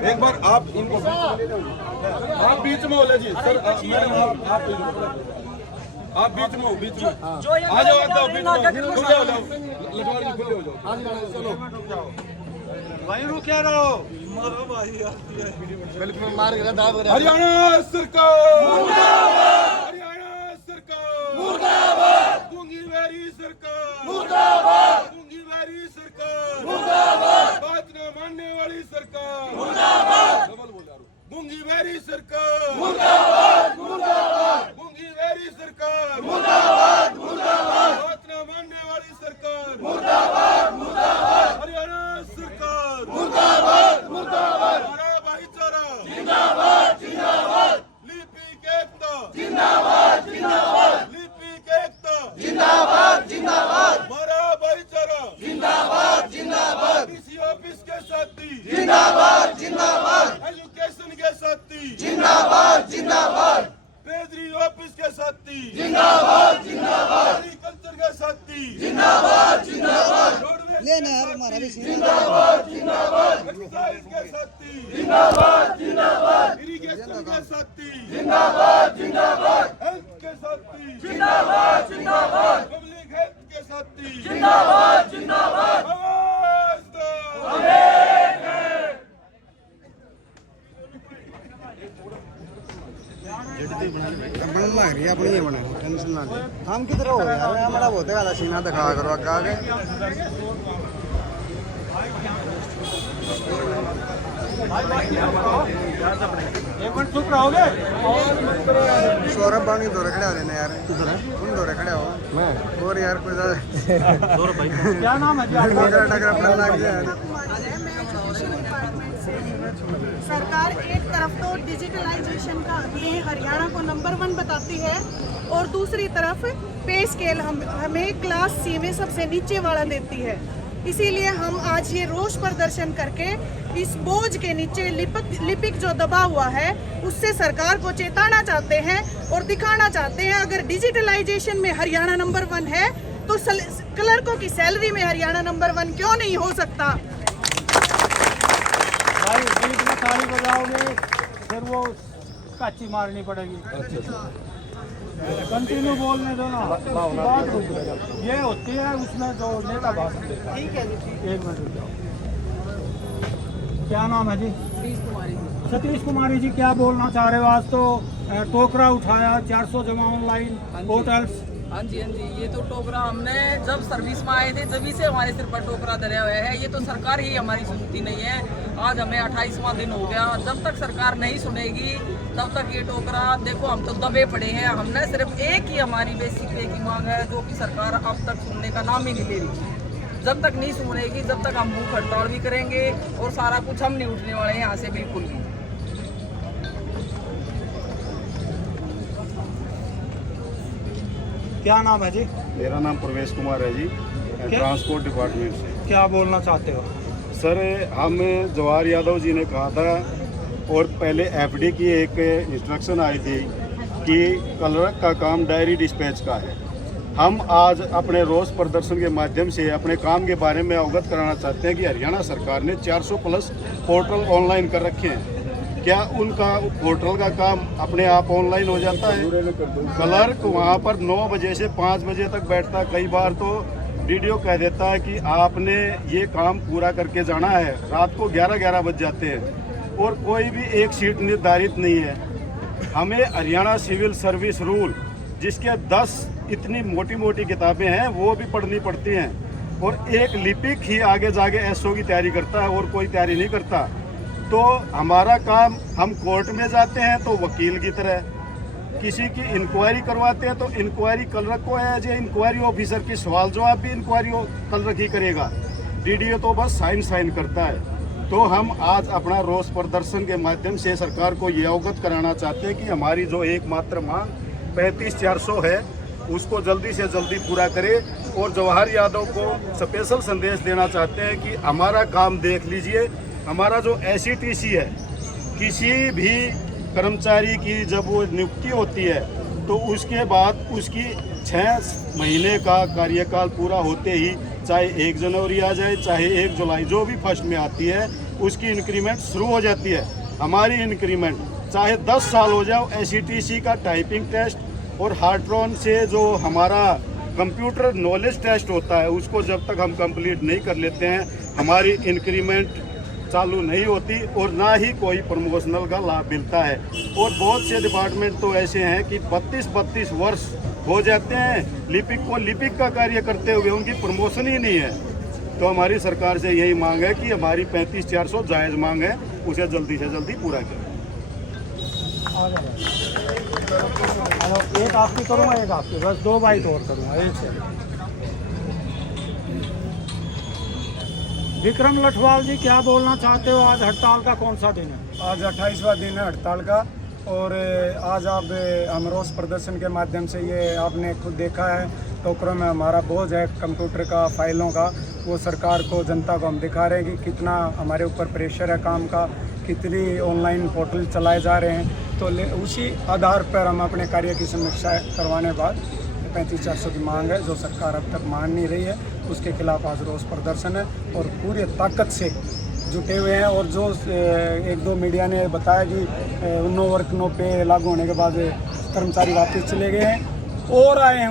एक बार आप इनको आप बीच में हो ले जी सर, मैडम आप बीच में हो, बीच में आ जाओ, आ जाओ बीच में, खुले हो जाओ, लखवार जी खुले हो जाओ, चलो भाई रुके रहो। हरियाणा सरकार मुर्दाबाद, हरियाणा सरकार मुर्दाबाद, गूंगीवेरी सरकार मुर्दाबाद, गूंगीवेरी सरकार मुर्दाबाद, बात न मानने वाली सरकार मुर्दाबाद, डबल बोल यार, गूंगीवेरी सरकार मुर्दाबाद मुर्दाबाद, गूंगीवेरी सरकार मुर्दाबाद मुर्दाबाद, बात न मानने वाली सरकार मुर्दाबाद मुर्दाबाद, हरियाणा सरकार मुर्दाबाद मुर्दाबाद, हमारा भाईचारा जिंदाबाद जिंदाबाद, लिपिक एकता जिंदाबाद जिंदाबाद, लिपिक एकता जिंदाबाद जिंदाबाद, हमारा भाईचारा जिंदाबाद जिंदाबाद, डीसी ऑफिस के साथी जिंदाबाद जिंदाबाद, एजुकेशन के साथी जिंदाबाद जिंदाबाद, ट्रेजरी ऑफिस के साथी जिंदाबाद जिंदाबाद, एग्रीकल्चर के साथी जिंदाबाद जिंदाबाद, लेना यार हमारा भी जिंदाबाद जिंदाबाद, एक्साइज के साथी जिंदाबाद जिंदाबाद, इरिगेशन के साथी जिंदाबाद जिंदाबाद, हेल्थ के साथी जिंदाबाद जिंदाबाद, पब्लिक हेल्थ के साथी जिंदाबाद जिंदाबाद, आवाज दो बनना लग रही है अपनी ये बने टेंशन ना ले। हम किधर हो यार, हमारा बहुत है सीना दिखा करो आगे एक मिनट चुप रहोगे। सौरभ बानी दौरे खड़े हो रहे यार, तुम दौरे खड़े हो मैं और यार कोई क्या नाम है जी आपका? सरकार एक तरफ तो डिजिटलाइजेशन का ये हरियाणा को नंबर 1 बताती है और दूसरी तरफ पे स्केल हमें क्लास सी में सबसे नीचे वाला देती है। इसीलिए हम आज ये रोष प्रदर्शन करके इस बोझ के नीचे लिपिक जो दबा हुआ है उससे सरकार को चेताना चाहते हैं और दिखाना चाहते हैं अगर डिजिटलाइजेशन में हरियाणा नंबर 1 है तो क्लर्कों की सैलरी में हरियाणा नंबर 1 क्यों नहीं हो सकता। भाई बीच में ताली बजाओगे फिर वो काची मारनी पड़ेगी। कंटिन्यू बोलने दो ना, बात ये होती है उसमें जो नेता भाषण देता है। ठीक है जी, एक मिनट रुक जाओ। क्या नाम है जी? सतीश कुमारी जी, क्या बोलना चाह रहे हो? आज तो टोकरा उठाया, 400 जमा ऑनलाइन होटल्स। हाँ जी, ये तो टोकरा हमने जब सर्विस में आए थे जभी से हमारे सिर पर टोकरा धरा हुआ है। ये तो सरकार ही हमारी सुनती नहीं है। आज हमें 28वां दिन हो गया, जब तक सरकार नहीं सुनेगी तब तक ये टोकरा, देखो हम तो दबे पड़े हैं। हमने सिर्फ एक ही हमारी बेसिक पे की मांग है जो कि सरकार अब तक सुनने का नाम ही नहीं ले रही। जब तक नहीं सुनेगी जब तक हम भूख हड़ताल भी करेंगे और सारा कुछ हम नहीं उठने वाले हैं यहाँ से बिल्कुल भी। क्या नाम है जी? मेरा नाम प्रवेश कुमार है जी, ट्रांसपोर्ट डिपार्टमेंट से। क्या बोलना चाहते हो? सर, हम जवाहर यादव जी ने कहा था और पहले एफडी की एक इंस्ट्रक्शन आई थी कि क्लर्क का काम डायरी डिस्पैच का है। हम आज अपने रोष प्रदर्शन के माध्यम से अपने काम के बारे में अवगत कराना चाहते हैं कि हरियाणा सरकार ने 400 प्लस पोर्टल ऑनलाइन कर रखे हैं। क्या उनका पोर्टल का काम अपने आप ऑनलाइन हो जाता है? क्लर्क वहाँ पर 9 बजे से 5 बजे तक बैठता है। कई बार तो वीडियो कह देता है कि आपने ये काम पूरा करके जाना है, रात को 11-11 बज जाते हैं और कोई भी एक सीट निर्धारित नहीं है। हमें हरियाणा सिविल सर्विस रूल जिसके 10 इतनी मोटी मोटी किताबें हैं वो भी पढ़नी पड़ती हैं और एक लिपिक ही आगे जाके एसओ की तैयारी करता है और कोई तैयारी नहीं करता। तो हमारा काम, हम कोर्ट में जाते हैं तो वकील की तरह, किसी की इंक्वायरी करवाते हैं तो इंक्वायरी क्लर्क को है, एज इंक्वायरी ऑफिसर की सवाल जवाब भी इंक्वायरी क्लर्क ही करेगा। डीडीओ तो बस साइन करता है। तो हम आज अपना रोष प्रदर्शन के माध्यम से सरकार को ये अवगत कराना चाहते हैं कि हमारी जो एकमात्र मांग 35,400 है उसको जल्दी से जल्दी पूरा करे और जवाहर यादव को स्पेशल संदेश देना चाहते हैं कि हमारा काम देख लीजिए। हमारा जो एसईटीसी है, किसी भी कर्मचारी की जब वो नियुक्ति होती है तो उसके बाद उसकी 6 महीने का कार्यकाल पूरा होते ही, चाहे 1 जनवरी आ जाए चाहे 1 जुलाई जो भी फर्स्ट में आती है, उसकी इंक्रीमेंट शुरू हो जाती है। हमारी इंक्रीमेंट चाहे 10 साल हो जाओ, SETC का टाइपिंग टेस्ट और हार्ट्रॉन से जो हमारा कंप्यूटर नॉलेज टेस्ट होता है, उसको जब तक हम कंप्लीट नहीं कर लेते हैं, हमारी इंक्रीमेंट चालू नहीं होती और ना ही कोई प्रमोशनल का लाभ मिलता है। और बहुत से डिपार्टमेंट तो ऐसे हैं कि 32-32 वर्ष हो जाते हैं लिपिक का कार्य करते हुए, उनकी प्रमोशन ही नहीं है। तो हमारी सरकार से यही मांग है कि हमारी 35,400 जायज़ मांग है, उसे जल्दी से जल्दी पूरा करें। एक आपकी करूँगा, एक आपकी, बस 2 बाइट और करूँगा, एक से। विक्रम लठवाल जी, क्या बोलना चाहते हो? आज हड़ताल का कौन सा दिन है? आज 28वां दिन है हड़ताल का, और आज आप हम रोज़ प्रदर्शन के माध्यम से, ये आपने खुद देखा है, टोकरों में हमारा बोझ है कंप्यूटर का, फाइलों का, वो सरकार को, जनता को हम दिखा रहे हैं कि कितना हमारे ऊपर प्रेशर है काम का, कितनी ऑनलाइन पोर्टल चलाए जा रहे हैं। तो उसी आधार पर हम अपने कार्य की समीक्षा करवाने बाद 35,400 की मांग है, जो सरकार अब तक मान नहीं रही है, उसके खिलाफ आज रोज़ प्रदर्शन है और पूरी ताकत से जुटे हुए हैं। और जो 1-2 मीडिया ने बताया कि 9 वर्क 9 पे लागू होने के बाद कर्मचारी वापस चले गए हैं, और आए हैं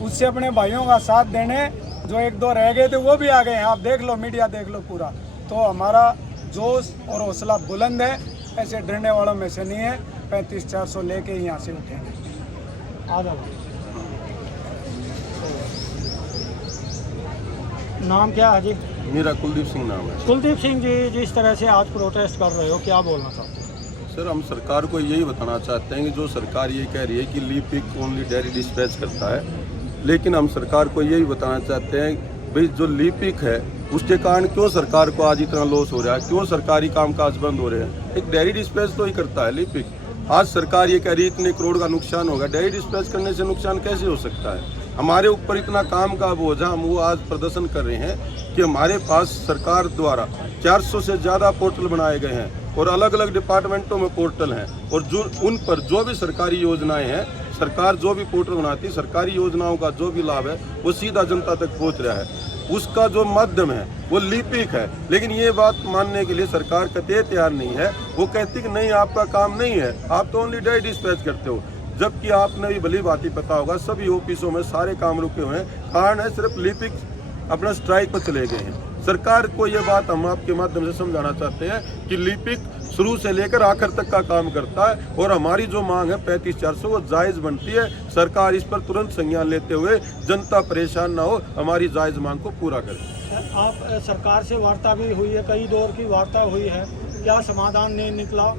उससे अपने भाइयों का साथ देने, जो 1-2 रह गए थे वो भी आ गए हैं। आप देख लो, मीडिया देख लो पूरा। तो हमारा जोश और हौसला बुलंद है, ऐसे डरने वालों में से नहीं है। 35,400 लेके ही यहाँ से उठेंगे। आ जाओ। नाम क्या है जी? मेरा कुलदीप सिंह नाम है। कुलदीप सिंह जी, जिस तरह से आज प्रोटेस्ट कर रहे हो, क्या बोलना चाहते हो? सर, हम सरकार को यही बताना चाहते हैं कि जो सरकार ये कह रही है कि लिपिक ओनली डायरी डिस्पैच करता है, लेकिन हम सरकार को यही बताना चाहते हैं भाई जो लिपिक है उसके कारण क्यों सरकार को आज इतना लॉस हो रहा है, क्यों सरकारी कामकाज बंद हो रहे हैं। एक डायरी डिस्पैच तो ही करता है लिपिक। आज सरकार ये कह रही है इतने करोड़ का नुकसान होगा, डायरी डिस्पैच करने से नुकसान कैसे हो सकता है? हमारे ऊपर इतना काम का बोझ है, हम वो आज प्रदर्शन कर रहे हैं कि हमारे पास सरकार द्वारा 400 से ज़्यादा पोर्टल बनाए गए हैं और अलग अलग डिपार्टमेंटों में पोर्टल हैं, और जो उन पर जो भी सरकारी योजनाएं हैं, सरकार जो भी पोर्टल बनाती है, सरकारी योजनाओं का जो भी लाभ है वो सीधा जनता तक पहुंच रहा है। उसका जो माध्यम है वो लिपिक है, लेकिन ये बात मानने के लिए सरकार कतई तैयार नहीं है। वो कहती कि नहीं, आपका काम नहीं है, आप तो ओनली डायरी डिस्पैच करते हो, जबकि आपने भी भली बात ही पता होगा सभी ऑफिसों में सारे काम रुके हुए हैं। कारण है सिर्फ लिपिक अपना स्ट्राइक पर चले गए हैं। सरकार को ये बात हम आपके माध्यम से समझाना चाहते हैं कि लिपिक शुरू से लेकर आखिर तक का काम करता है, और हमारी जो मांग है 35,400 वो जायज़ बनती है। सरकार इस पर तुरंत संज्ञान लेते हुए जनता परेशान ना हो, हमारी जायज़ मांग को पूरा करे। आप सरकार से वार्ता भी हुई है, कई दौर की वार्ता हुई है, क्या समाधान नहीं निकला?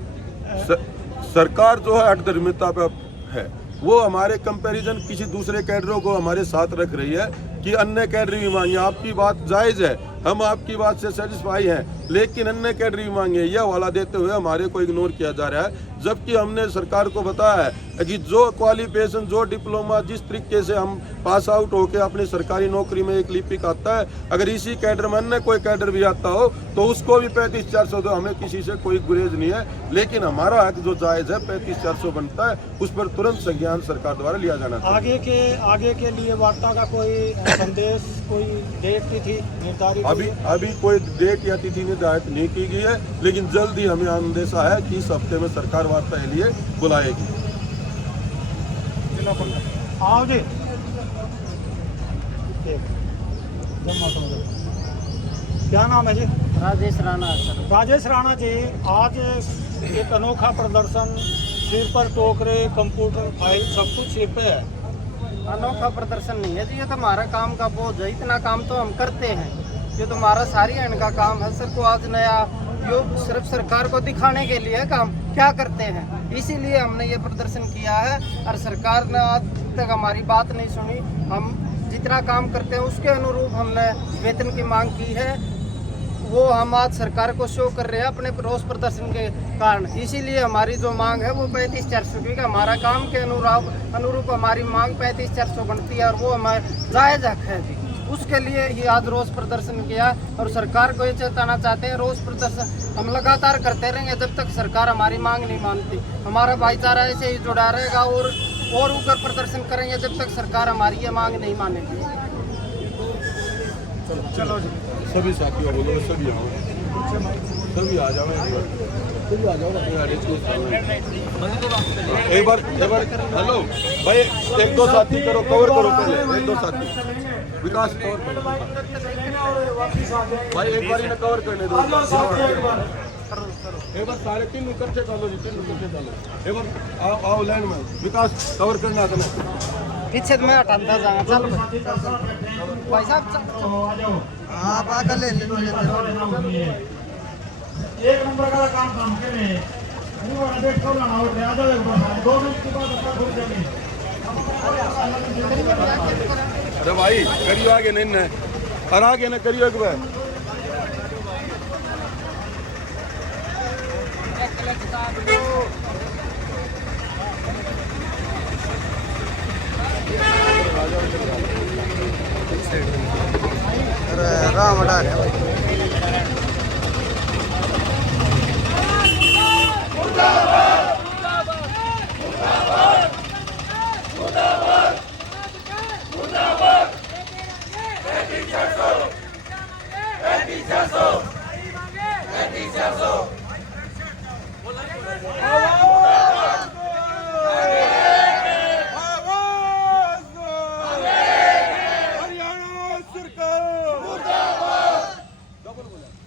सरकार जो है अटदर्मिता पे है, वो हमारे कंपैरिजन किसी दूसरे कैडरों को हमारे साथ रख रही है कि अन्य कैडर भी मांगी। आपकी बात जायज़ है, हम आपकी बात से सेटिस्फाई हैं, लेकिन अन्य कैडर भी मांगे, यह हवाला देते हुए हमारे को इग्नोर किया जा रहा है। जबकि हमने सरकार को बताया है कि जो क्वालिफिकेशन, जो डिप्लोमा, जिस तरीके से हम पास आउट होकर अपनी सरकारी नौकरी में एक लिपिक आता है, अगर इसी कैडर में अन्य कोई कैडर भी आता हो तो उसको भी 35,400 दो, हमें किसी से कोई गुरेज नहीं है। लेकिन हमारा हक जो जायज़ है 35,400 बनता है, उस पर तुरंत संज्ञान सरकार द्वारा लिया जाना चाहिए। आगे के लिए वार्ता का कोई संदेश, कोई डेट तिथि निर्धारित? अभी कोई डेट या तिथि निर्धारित नहीं की गई है, लेकिन जल्द ही हमें अंदेशा है कि इस हफ्ते में सरकार वार्ता के लिए बुलाएगी। आओ जी। क्या नाम है जी? राजेश राणा सर। राजेश राणा जी, आज एक अनोखा प्रदर्शन, सिर पर टोकरे, कंप्यूटर, फाइल, सब कुछ सिर पे है। अनोखा प्रदर्शन नहीं है जी, ये तो हमारा काम का बोझ है। इतना काम तो हम करते हैं, ये तो हमारा सारी एंड का काम है। सर को आज नया योग सिर्फ सरकार को दिखाने के लिए काम क्या करते हैं, इसीलिए हमने ये प्रदर्शन किया है। और सरकार ने आज तक हमारी बात नहीं सुनी। हम जितना काम करते हैं उसके अनुरूप हमने वेतन की मांग की है, वो हम आज सरकार को शो कर रहे हैं अपने रोष प्रदर्शन के कारण। इसीलिए हमारी जो मांग है वो 35,400 की, हमारा काम के अनुरूप हमारी मांग 35,400 बनती है, और वो हमारा जायज़ हक है जी। उसके लिए ही आज रोष प्रदर्शन किया, और सरकार को ये चेताना चाहते हैं, रोष प्रदर्शन हम लगातार करते रहेंगे जब तक सरकार हमारी मांग नहीं मानती। हमारा भाईचारा ऐसे ही जुड़ा रहेगा, और ऊपर प्रदर्शन करेंगे जब तक सरकार हमारी ये मांग नहीं मानेगी। चलो जी, सभी साथियों बोलो, सभी आओ। कभी आ जाओ एक बार हेलो भाई, एक दो साथी करो, कवर करो पहले, एक दो साथी विकास कवर करो भाई, एक बार इन्हें कवर करने दो, एक बार सारे तीन इकट्ठे कर लो जी, तीन इकट्ठे कर लो, एक बार आओ लाइन में, विकास कवर करना था ना, पीछे में हटाता जाएगा। चल भाई साहब आप आकर ले एक नंबर का काम के लिए देखो ना, और ज्यादा 2 मिनट के बाद अपना खुल जाएंगे। अरे भाई करियो आगे नहीं न, और आगे न करियो एक बार। राम हटा रहे भाई।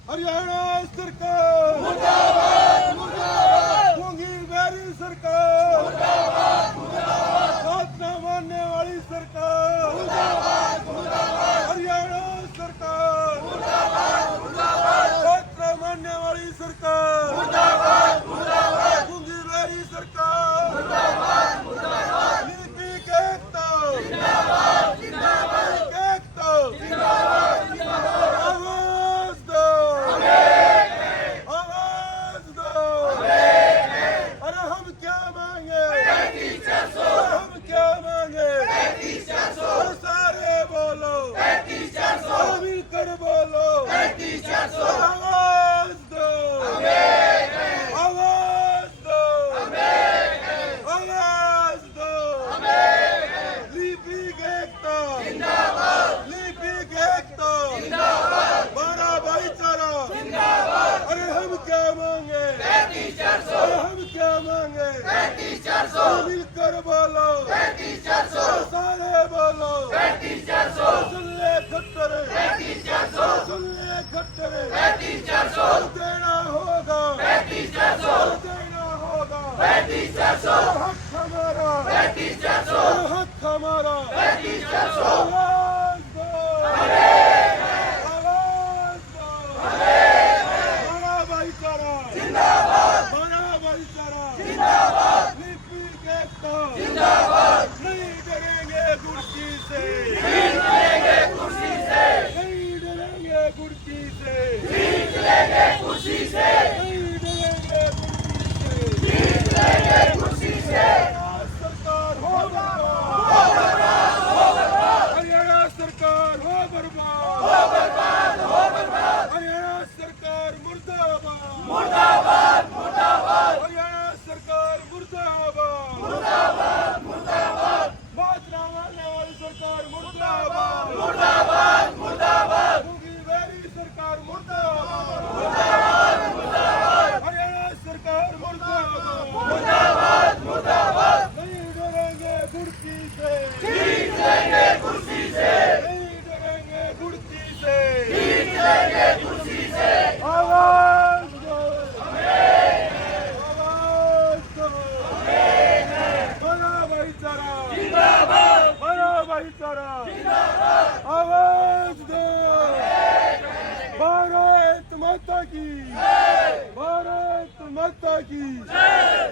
हरियाणा सरकार मुर्दाबाद, मुर्दाबाद, गूंगी बैरी सरकार मुर्दाबाद, मुर्दाबाद, बात न मानने वाली सरकार मुर्दाबाद, मुर्दाबाद, हरियाणा सरकार मुर्दाबाद, मुर्दाबाद, बात न मानने वाली सरकार मुर्दाबाद, मुर्दाबाद, गूंगी बैरी सरकार मुर्दाबाद, मुर्दाबाद, नीति के एकता जिंदाबाद, जिंदाबाद, एकता जिंदाबाद, जिंदाबाद, आवाज दो, आवाज दो। अरे हम क्या मांगे, हम क्या मांगे, अरे सारे बोलो, मिलकर बोलो, आवाज दो, आवाज दो, आवाज दो। लिपिक एकता जिंदाबाद, लिपिक एकता जिंदाबाद, बारा भाईचारा जिंदाबाद। अरे हम क्या मांगे, अरे हम क्या मांगे, मिलकर बोलो, सारे बोलो, सुन ले खट्टर, सुन ले खट्टर, देना होगा, देना होगा, हक हमारा, हक हमारा, आवाज दो, आवाज दो, बड़ा भाईचारा जिंदाबाद, बड़ा भाईचारा जिंदाबाद, लिपिक एकता जिंदाबाद, नहीं डरेंगे कुर्सी से, नहीं डरेंगे कुर्सी से, नहीं डरेंगे कुर्सी से, जीत लेंगे कुर्सी से, नहीं डरेंगे कुर्सी से, जीत लेंगे कुर्सी से। सरकार हो बर्बाद, हो बर्बाद, हरियाणा सरकार हो बर्बाद, हरियाणा सरकार मुर्दाबाद, मुर्दाबाद, मुर्दाबाद, हरियाणा सरकार मुर्दाबाद, मुर्दाबाद, मुर्दाबाद, बात ना मानने वाली सरकार मुर्दाबाद, मुर्दाबाद, मुर्दाबाद, गूंगी बैरी सरकार मुर्दाबाद, मुर्दाबाद, मुर्दाबाद, हरियाणा सरकार मुर्दाबाद, मुर्दाबाद, मुर्दाबाद, नहीं डरेंगे कुर्सी से, जीत लेंगे कुर्सी से, नहीं डरेंगे कुर्सी से, जीत लेंगे कुर्सी से। आवाज दो, आवाज दो, बड़ा भाईचारा जिंदाबाद, बड़ा भाईचारा जिंदाबाद, आवाज दो। भारत माता की, भारत माता की,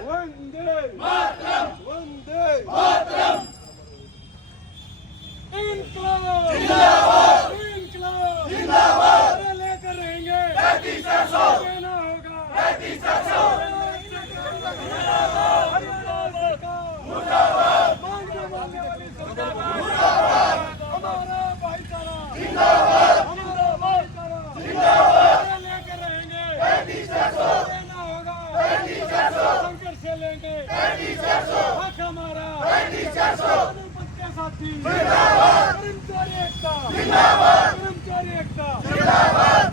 वंदे मातरम, वंदे मातरम। इनकलाब जिंदाबाद, इनकलाब जिंदाबाद, अरे लेकर रहेंगे 3500, देना होगा 3500, मुर्दाबाद, मांगने वाले वाली सरकार मुर्दाबाद, हमारा भाईचारा जिंदाबाद, हमारा भाईचारा जिंदाबाद, अरे लेकर रहेंगे 3500, देना होगा 3500, संकट से लेंगे 3500, हक हमारा 3500, साथी जिंदाबाद, कर्मचारी एकता जिंदाबाद, कर्मचारी एकता जिंदाबाद,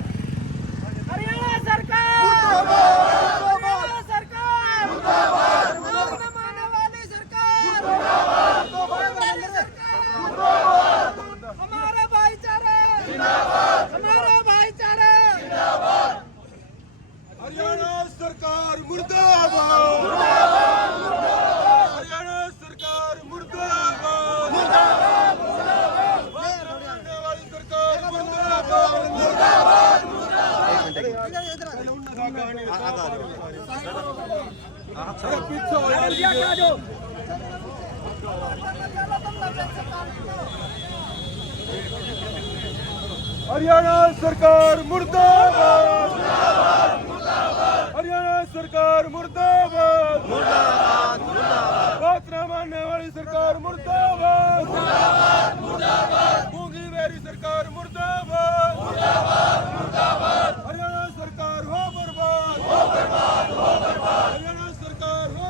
हरियाणा हमारा भाईचारा, हमारा भाईचारा। हरियाणा सरकार मुर्दाबाद, हरियाणा सरकार मुर्दाबाद, वोट मांगने वाली सरकार मुर्दाबाद। पीछे हो यार। हरियाणा सरकार मुर्दाबाद, हरियाणा सरकार मुर्दाबाद, बात न मानने वाली सरकार मुर्दाबाद, गूंगी बेरी सरकार मुर्दाबाद, हरियाणा सरकार हो बर्बाद, हरियाणा सरकार हो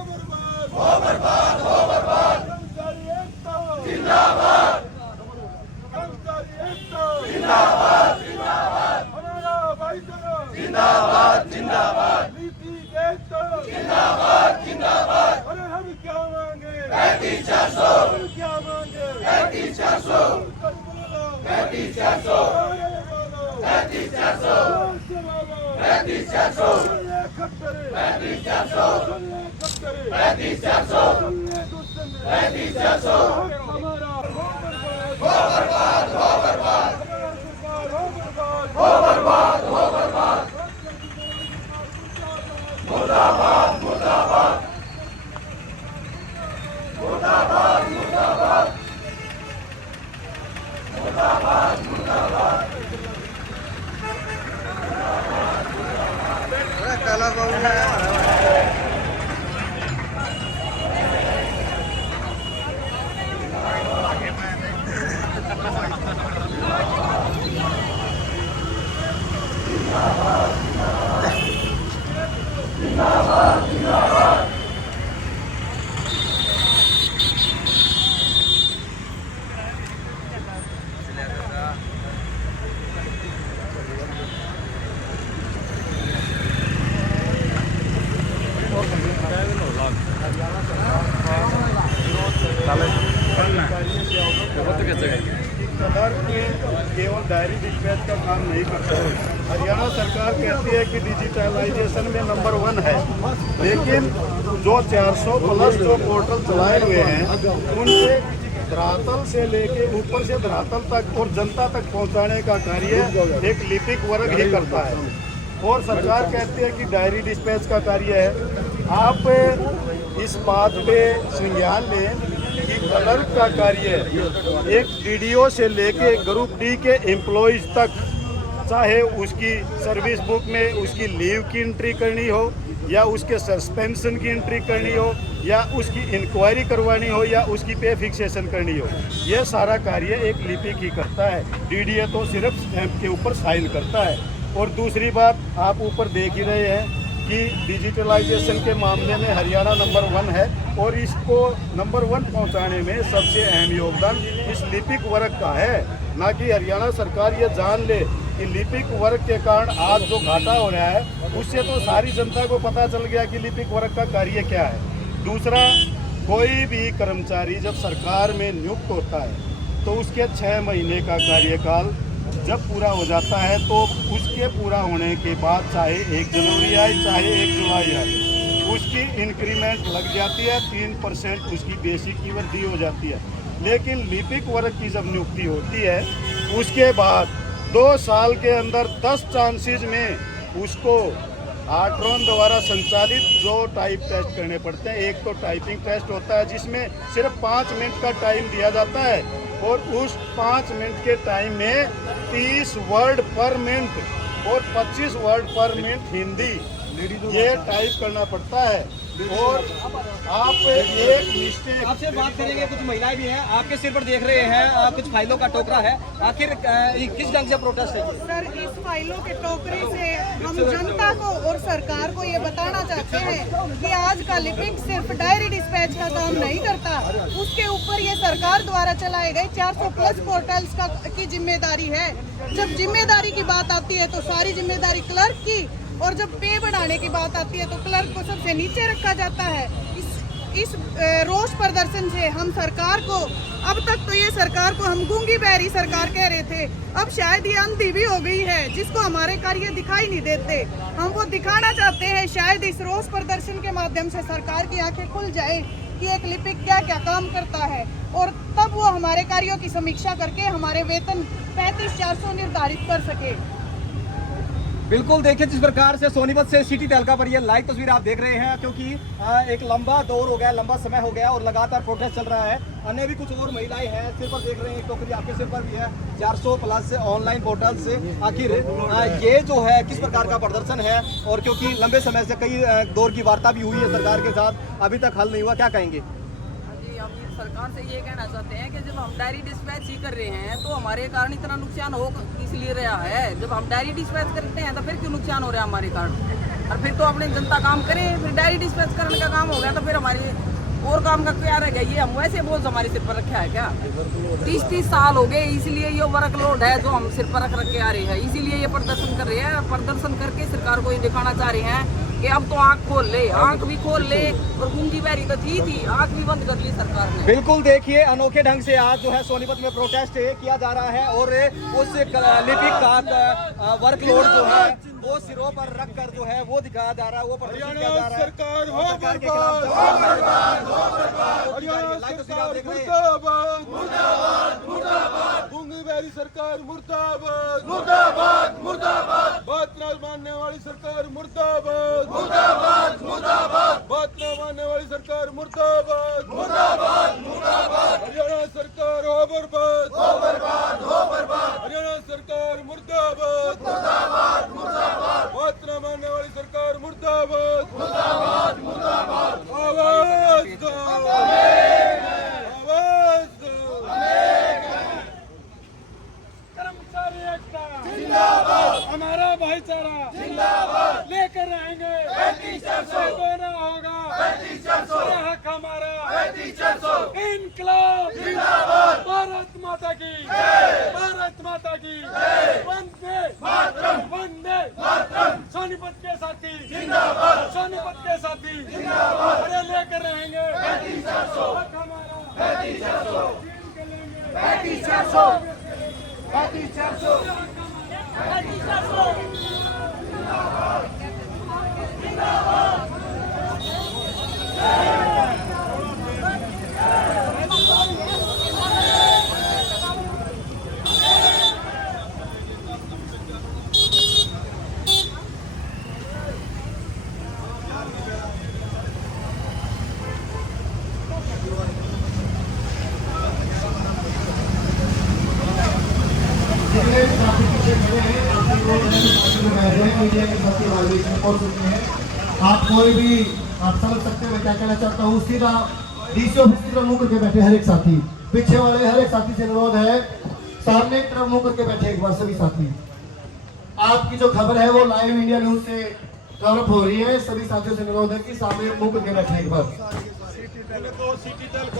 बर्बाद, कर्मचारी एकता जिंदाबाद, कर्मचारी एकता हमारा भाईचारा जिंदाबाद, नीति एकता जिंदाबाद। अरे हम क्या मांगे? हम क्या मांगे? 400 कलर के केवल डायरी डिस्पैच का काम नहीं करता है। हरियाणा सरकार कहती है कि डिजिटलाइजेशन में नंबर 1 है, लेकिन जो 400 प्लस जो पोर्टल चलाए हुए हैं उनसे धरातल से लेके ऊपर से धरातल तक और जनता तक पहुंचाने का कार्य एक लिपिक वर्ग ही करता है। और सरकार कहती है कि डायरी डिस्पैच का कार्य है। आप इस बात पे संज्ञान लें कि कलर का कार्य एक डीडीओ से लेके ग्रुप डी के एम्प्लॉइज तक, चाहे उसकी सर्विस बुक में उसकी लीव की एंट्री करनी हो या उसके सस्पेंशन की एंट्री करनी हो या उसकी इंक्वायरी करवानी हो या उसकी पे फिक्सेशन करनी हो, यह सारा कार्य एक लिपिक ही करता है। डीडीओ तो सिर्फ स्टैंप के ऊपर साइन करता है। और दूसरी बात, आप ऊपर देख ही रहे हैं कि डिजिटलाइजेशन के मामले में हरियाणा नंबर 1 है और इसको नंबर 1 पहुंचाने में सबसे अहम योगदान इस लिपिक वर्ग का है। ना कि हरियाणा सरकार ये जान ले कि लिपिक वर्ग के कारण आज जो घाटा हो रहा है उससे तो सारी जनता को पता चल गया कि लिपिक वर्ग का कार्य क्या है। दूसरा, कोई भी कर्मचारी जब सरकार में नियुक्त होता है तो उसके 6 महीने का कार्यकाल जब पूरा हो जाता है तो उसके पूरा होने के बाद चाहे 1 जनवरी आए चाहे 1 जुलाई आए, उसकी इंक्रीमेंट लग जाती है, 3% उसकी बेसिक की वृद्धि हो जाती है। लेकिन लिपिक वर्ग की जब नियुक्ति होती है उसके बाद 2 साल के अंदर 10 चांसेस में उसको आर्ट्रॉन द्वारा संचालित जो टाइप टेस्ट करने पड़ते हैं। एक तो टाइपिंग टेस्ट होता है जिसमें सिर्फ 5 मिनट का टाइम दिया जाता है और उस 5 मिनट के टाइम में 30 वर्ड पर मिनट और 25 वर्ड पर मिनट हिंदी ये टाइप करना पड़ता है। और आप एक मिस्टेक, आपसे बात करेंगे, कुछ महिलाएं भी हैं, आपके सिर पर देख रहे हैं, आप कुछ फाइलों का टोकरा है, आखिर किस ढंग से प्रोटेस्ट है? सर, इस फाइलों के टोकरे से हम जनता को और सरकार को ये बताना चाहते हैं कि आज का लिपिक सिर्फ डायरी डिस्पैच का काम नहीं करता, उसके ऊपर ये सरकार द्वारा चलाए गए 400 प्लस पोर्टल्स की जिम्मेदारी है। जब जिम्मेदारी की बात आती है तो सारी जिम्मेदारी क्लर्क की और जब पे बढ़ाने की बात आती है तो क्लर्क को सबसे नीचे रखा जाता है। इस रोष प्रदर्शन से हम सरकार को, अब तक तो ये सरकार को हम गूंगी बहरी सरकार कह रहे थे, अब शायद ये अंधी भी हो गई है, जिसको हमारे कार्य दिखाई नहीं देते। हम वो दिखाना चाहते हैं, शायद इस रोष प्रदर्शन के माध्यम से सरकार की आंखें खुल जाए कि एक लिपिक क्या क्या काम करता है, और तब वो हमारे कार्यों की समीक्षा करके हमारे वेतन 35,400 निर्धारित कर सके। बिल्कुल, देखिए जिस प्रकार से सोनीपत से सिटी तहलका पर ये लाइव तस्वीर आप देख रहे हैं, क्योंकि एक लंबा दौर हो गया, लंबा समय हो गया और लगातार प्रोटेस्ट चल रहा है। अन्य भी कुछ और महिलाएं हैं, सिर पर देख रहे हैं, एक टोकरी आपके सिर पर भी है, 400 प्लस ऑनलाइन पोर्टल से। आखिर ये जो है किस प्रकार का प्रदर्शन है, और क्योंकि लंबे समय से कई दौर की वार्ता भी हुई है सरकार के साथ, अभी तक हल नहीं हुआ, क्या कहेंगे? सरकार से ये कहना चाहते हैं कि जब हम डायरी डिस्पैच ही कर रहे हैं तो हमारे कारण इतना नुकसान हो इसलिए रहा है। जब हम डायरी डिस्पैच करते हैं तो फिर क्यों नुकसान हो रहा है हमारे कारण? और फिर तो अपने जनता काम करे, फिर डायरी डिस्पैच करने का काम हो गया तो फिर हमारे और काम का क्या रह गया? ये हम वैसे बोझ हमारे सिर पर रखा है क्या? 30 साल हो गए, इसलिए ये वर्कलोड है जो हम सिर पर रख के आ रहे हैं, इसीलिए ये प्रदर्शन कर रहे हैं। प्रदर्शन करके सरकार को ये दिखाना चाह रहे हैं कि अब तो आंख खोल ले, आंख भी खोल ले, और गूंगी बहरी तो थी, आंख भी बंद कर ली सरकार ने। बिल्कुल, देखिए अनोखे ढंग से आज जो है सोनीपत में प्रोटेस्ट किया जा रहा है, और उस लिपिक का वर्कलोड जो है वो सिरों पर रख कर जो है वो दिखाया जा रहा है, वो प्रदर्शन किया जा रहा है। सरकार हो सरकार के बर्बाद, खिलाफ हरियाणा लाइव तस्वीर सरकार आप देख रहे हैं। मुर्दाबाद, मुर्दाबाद, मुर्दाबाद, गूंगी बहरी सरकार मुर्दाबाद, मुर्दाबाद, मुर्दाबाद, बात न मानने वाली सरकार मुर्दाबाद, मुर्दाबाद, मुर्दाबाद, बात न मानने वाली सरकार मुर्दाबाद, मुर्दाबाद, मुर्दाबाद, हरियाणा सरकार हो बर्बाद, हो बर्बाद, हो बर्बाद, हरियाणा सरकार मुर्दाबाद, मुर्दाबाद, मुर्दाबाद, बात न मानने वाली सरकार मुर्दाबाद, मुर्दाबाद, मुर्दाबाद, आवाज दो, आवाज दो, कर्मचारी एकता जिंदाबाद, हमारा भाईचारा जिंदाबाद, लेकर रहेंगे 35,400, देना होगा 35,400, हक हमारा 35,400, इनकलाब जिंदाबाद, भारत माता की जय, भारत माता की जय, वंदे मातरम, वंदे मातरम, सोनीपत के साथी जिंदाबाद, सोनीपत के साथी जिंदाबाद, अरे लेकर रहेंगे 35,400, हक हमारा 35,400, 35,400, 35,400, 35,400, जिंदाबाद, जिंदाबाद, आप कोई भी आप समझ सकते हैं मैं क्या कहना चाहता हूँ। सीधा डीसी ऑफिस की तरफ मुंह करके बैठे हर एक साथी, पीछे वाले हर एक साथी से अनुरोध है सामने की तरफ मुंह करके बैठे एक बार सभी साथी। आपकी जो खबर है वो लाइव इंडिया न्यूज से कवर हो रही है, सभी साथियों से अनुरोध है कि सामने मुंह करके बैठे एक बार,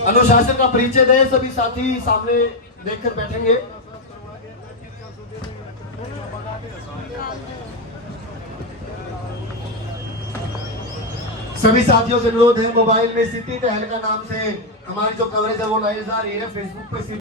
अनुशासन का परिचय दें। सभी साथी सामने देखकर बैठेंगे। सभी साथियों से अनुरोध है, मोबाइल में सिटी तहलका नाम से हमारी जो कवरेज है वो लाइव जा रही है फेसबुक पे।